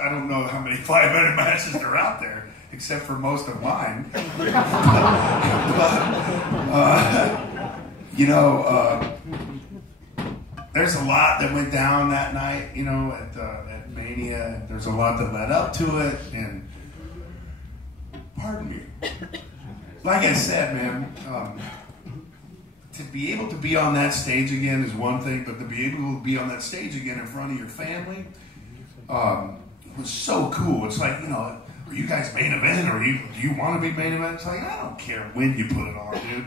I don't know how many 5-minute matches are out there, except for most of mine. There's a lot that went down that night, at Mania. There's a lot that led up to it, and pardon me. Like I said, man, to be able to be on that stage again is one thing, but to be able to be on that stage again in front of your family was so cool. It's like, are you guys main event, or do you want to be main event? It's like, I don't care when you put it on, dude.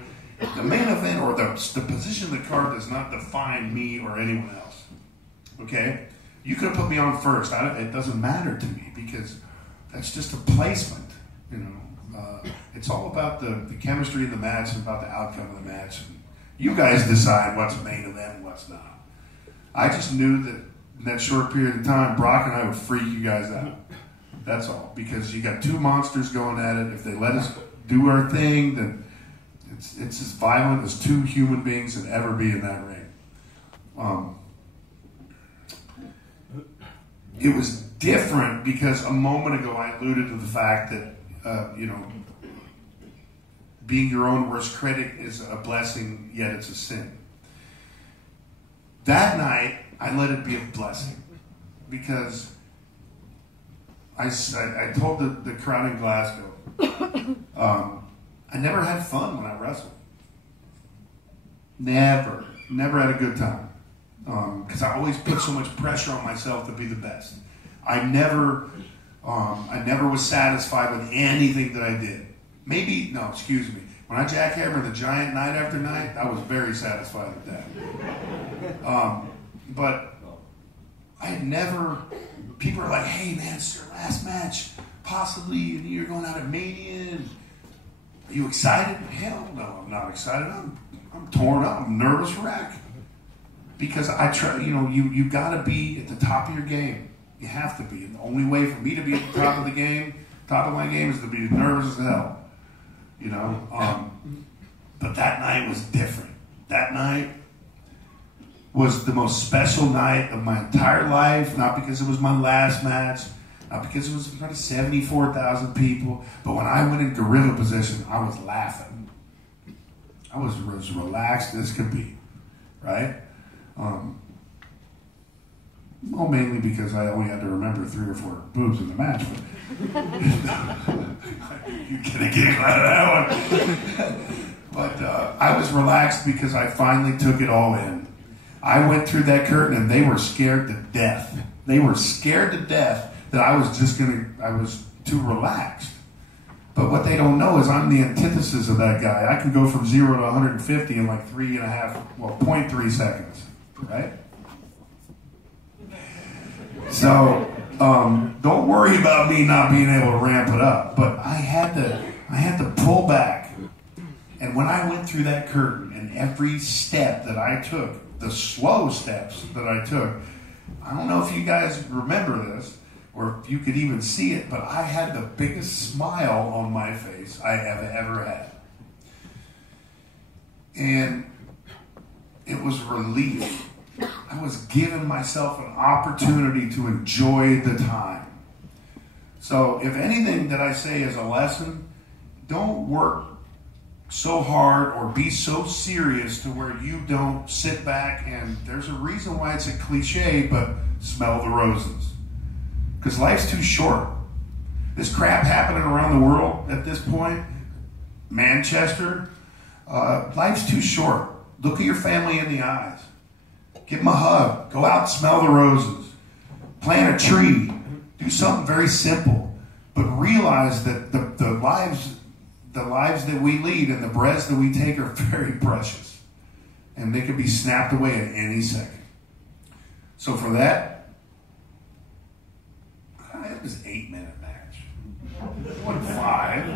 The main event or the position of the card does not define me or anyone else. Okay? You could have put me on first. It doesn't matter to me because that's just a placement. It's all about the chemistry of the match and about the outcome of the match. And you guys decide what's main event and what's not. I just knew that in that short period of time, Brock and I would freak you guys out. That's all. Because you got two monsters going at it. If they let us do our thing, then it's as violent as two human beings could ever be in that ring. It was different because a moment ago I alluded to the fact that, being your own worst critic is a blessing, yet it's a sin. That night, I let it be a blessing because I told the crowd in Glasgow, I never had fun when I wrestled. Never had a good time. Because I always put so much pressure on myself to be the best. I never was satisfied with anything that I did. When I jackhammered the Giant night after night, I was very satisfied with that. But I had never, people are like, hey man, it's your last match, possibly, and you're going out at Mania. Are you excited? Hell no, I'm not excited. I'm torn up. I'm nervous wreck. Because I try, you got to be at the top of your game. You have to be. And the only way for me to be at the top of my game is to be nervous as hell. But that night was different. That night was the most special night of my entire life, not because it was my last match, not because it was in front of 74,000 people, but when I went in gorilla position, I was laughing. I was as relaxed as could be, right? Mainly because I only had to remember 3 or 4 boobs in the match. You get a giggle out of that one. But I was relaxed because I finally took it all in. I went through that curtain and they were scared to death. They were scared to death that I was too relaxed. But what they don't know is I'm the antithesis of that guy. I can go from 0 to 150 in like 0.3 seconds, right? So don't worry about me not being able to ramp it up. But I had to pull back. And when I went through that curtain and every step that I took, the slow steps that I took, I don't know if you guys remember this or if you could even see it, but I had the biggest smile on my face I have ever had. And it was relief. I was giving myself an opportunity to enjoy the time. So if anything that I say is a lesson, don't work so hard or be so serious to where you don't sit back and there's a reason why it's a cliche, but smell the roses. Because life's too short. This crap happening around the world at this point, Manchester, life's too short. Look at your family in the eyes. Give them a hug. Go out and smell the roses. Plant a tree. Do something very simple. But realize that the lives that we lead and the breaths that we take are very precious. And they can be snapped away at any second. So for that, it was an 8-minute match. It wasn't 5.